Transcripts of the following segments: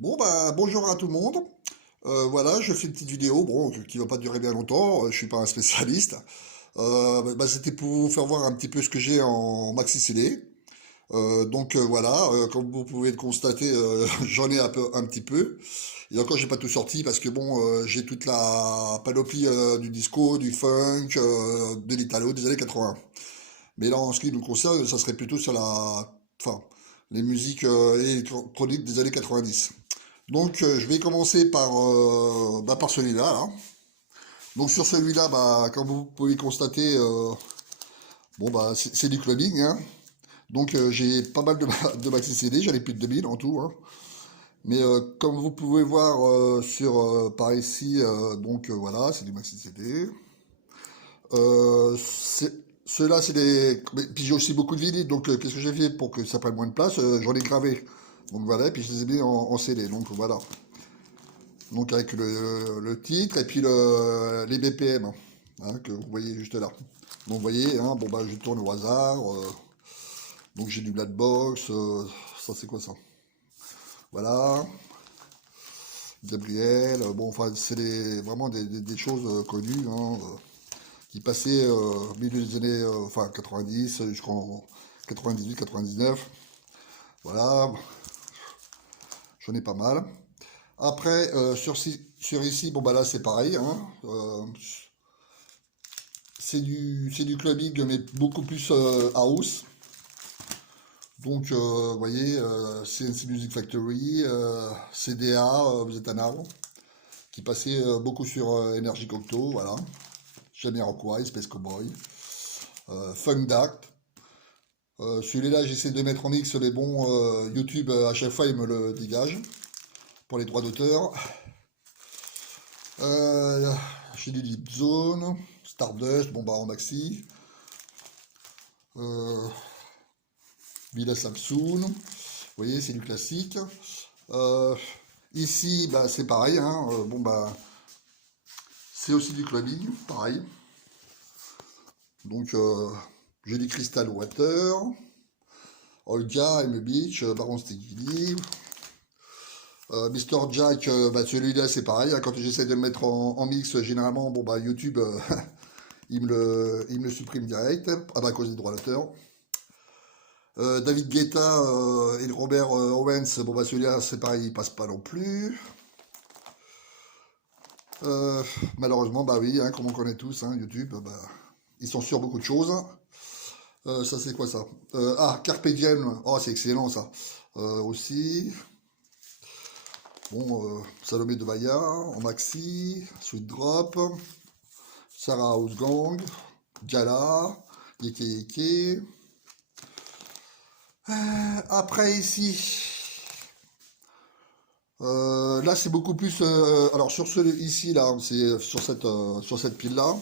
Bon bah bonjour à tout le monde. Voilà, je fais une petite vidéo, bon, qui va pas durer bien longtemps. Je suis pas un spécialiste. C'était pour vous faire voir un petit peu ce que j'ai en maxi CD. Voilà, comme vous pouvez le constater, j'en ai un petit peu. Et encore, j'ai pas tout sorti parce que bon, j'ai toute la panoplie du disco, du funk, de l'italo des années 80. Mais là, en ce qui me concerne, ça serait plutôt sur enfin, les musiques électroniques des années 90. Je vais commencer par celui-là, là. Donc sur celui-là, comme vous pouvez constater, c'est du clubbing, hein. J'ai pas mal de maxi CD, j'en ai plus de 2000 en tout, hein. Mais comme vous pouvez voir par ici, voilà, c'est du maxi CD. Ceux-là, c'est des... Puis j'ai aussi beaucoup de vinyles, qu'est-ce que j'ai fait pour que ça prenne moins de place? J'en ai gravé. Donc voilà, puis je les ai mis en CD, donc voilà. Donc avec le titre et puis les BPM, hein, que vous voyez juste là. Donc vous voyez, hein, je tourne au hasard. Donc j'ai du Black Box. Ça c'est quoi ça? Voilà. Gabriel. Bon, enfin c'est vraiment des choses connues, hein, qui passaient au milieu des années 90 jusqu'en 98, 99. Voilà. J'en ai pas mal. Après, sur ici, bon bah là c'est pareil, hein. C'est du clubbing, mais beaucoup plus house. Vous voyez, CNC Music Factory, CDA, vous êtes un arbre, qui passait beaucoup sur Energy Cocteau, voilà. Jamiroquai, Space Cowboy, Funk Dact. Celui-là, j'essaie de mettre en mix, mais bon, YouTube, à chaque fois, il me le dégage pour les droits d'auteur. Euh, j'ai du Deep Zone, Stardust, bon bah en maxi. Euh, Villa Samsung, vous voyez, c'est du classique. Euh, Ici, c'est pareil, hein. C'est aussi du clubbing, pareil. Donc, j'ai du Crystal Water, Olga, M Beach, Baron Steggy. Mr. Jack, celui-là, c'est pareil, hein. Quand j'essaie de le mettre en mix, généralement, YouTube, il me le supprime direct, à cause des droits d'auteur. David Guetta et Robert Owens, celui-là, c'est pareil, il passe pas non plus. Euh, Malheureusement, bah oui, hein, comme on connaît tous, hein, YouTube, ils sont sur beaucoup de choses. Ça, c'est quoi ça? Carpe Diem, oh, c'est excellent ça. Aussi, bon, Salomé de Bahia, en maxi, Sweet Drop, Sarah House Gang, Gala, Yeke Yeke. Après ici, là c'est beaucoup plus. Alors sur ce ici là, c'est sur cette pile là.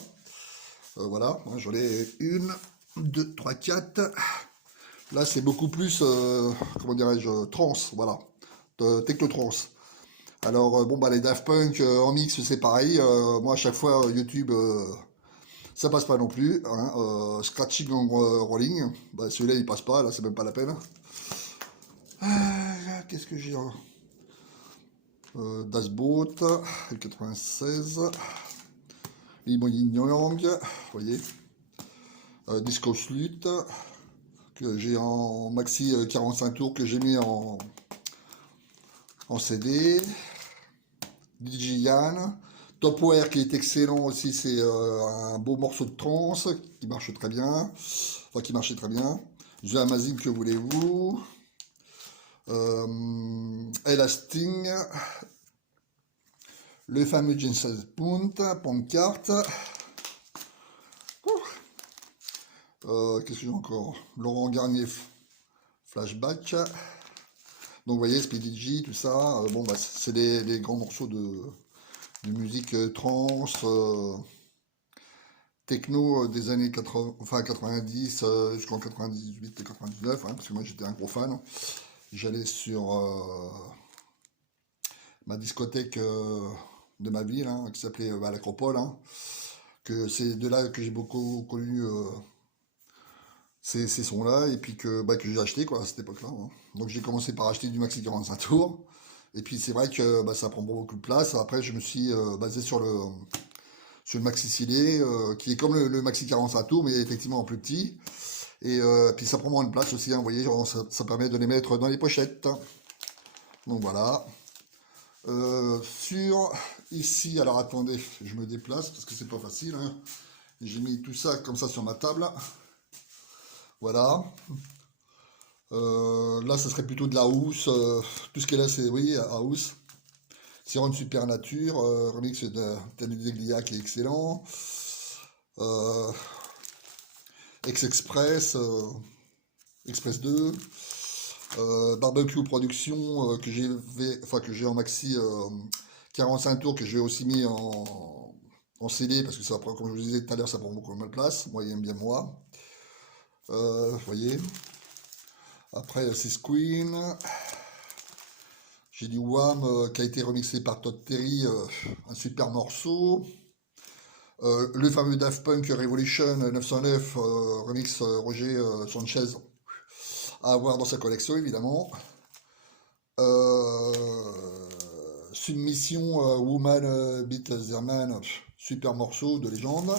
Voilà, hein, j'en ai une, deux, trois, quatre. Là, c'est beaucoup plus, comment dirais-je, trance, voilà, techno-trance. Alors, les Daft Punk en mix, c'est pareil. Moi, à chaque fois, YouTube, ça passe pas non plus, hein. Scratching and Rolling, celui-là, il passe pas, là, c'est même pas la peine. Qu'est-ce que j'ai, hein? Das Boot, 96, Limon Yin Yang, vous voyez. Disco Slut, que j'ai en maxi 45 tours, que j'ai mis en CD. DJ Yann. Topware qui est excellent aussi, c'est un beau morceau de trance qui marche très bien. Enfin, qui marchait très bien. The Amazing, que voulez-vous? Elasting. Le fameux Jason Pancart. Qu'est-ce que j'ai encore? Laurent Garnier, Flashback. Donc vous voyez, Speedy G, tout ça. C'est les grands morceaux de musique trance, techno des années 80, enfin 90 jusqu'en 98 et 99, hein, parce que moi j'étais un gros fan. J'allais sur ma discothèque de ma ville, hein, qui s'appelait l'Acropole, hein, que c'est de là que j'ai beaucoup connu ces sons-là, et puis que j'ai acheté quoi, à cette époque-là, hein. Donc j'ai commencé par acheter du maxi 45 tours, Et puis c'est vrai que bah, ça prend beaucoup de place. Après, je me suis basé sur le Maxi Silé, qui est comme le Maxi 45 tours, mais effectivement en plus petit. Et puis ça prend moins de place aussi, hein, vous voyez, ça permet de les mettre dans les pochettes. Donc voilà. Sur ici, alors attendez, je me déplace parce que c'est pas facile, hein. J'ai mis tout ça comme ça sur ma table. Voilà. Là, ça serait plutôt de la housse. Tout ce qui est là, c'est oui, house. Siron Super Nature, remix de Tanu Deglia qui est excellent. Euh, Express, Express 2. Barbecue Production que j'ai en maxi 45 tours, que j'ai aussi mis en CD parce que ça prend, comme je vous disais tout à l'heure, ça prend beaucoup de place. Moi, il aime bien moi. Vous voyez. Après, c'est Queen. J'ai du Wham qui a été remixé par Todd Terry, un super morceau. Le fameux Daft Punk Revolution 909, remix Roger Sanchez, à avoir dans sa collection évidemment. Submission Woman Beat Zerman, super morceau de légende.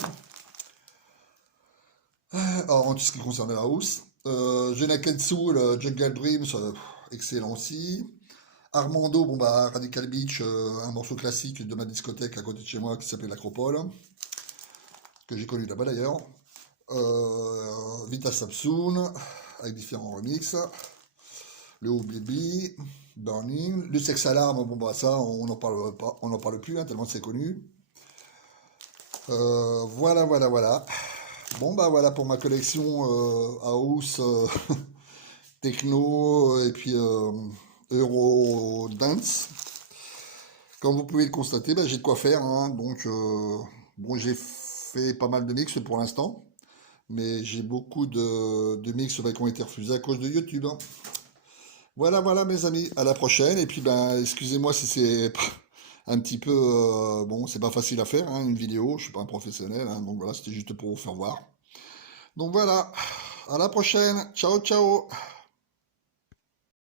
Alors, en tout ce qui concerne la house. Genaketsu, le Jungle Dreams, excellent aussi. Armando, bon bah Radical Beach, un morceau classique de ma discothèque à côté de chez moi qui s'appelle l'Acropole, que j'ai connu là-bas d'ailleurs. Vita Sapsoon, avec différents remixes. Le Oh Baby, Burning, le Sex Alarm, bon bah ça on n'en parle pas, on n'en parle plus, hein, tellement c'est connu. Voilà, voilà, voilà. Bon bah voilà pour ma collection house, techno et puis Euro Dance. Comme vous pouvez le constater, bah, j'ai de quoi faire, hein. Donc bon, j'ai fait pas mal de mix pour l'instant, mais j'ai beaucoup de mix qui ont été refusés à cause de YouTube, hein. Voilà, voilà mes amis, à la prochaine. Et puis ben, excusez-moi si c'est un petit peu bon, c'est pas facile à faire, hein, une vidéo. Je suis pas un professionnel, hein, donc voilà, c'était juste pour vous faire voir. Donc voilà, à la prochaine. Ciao, ciao.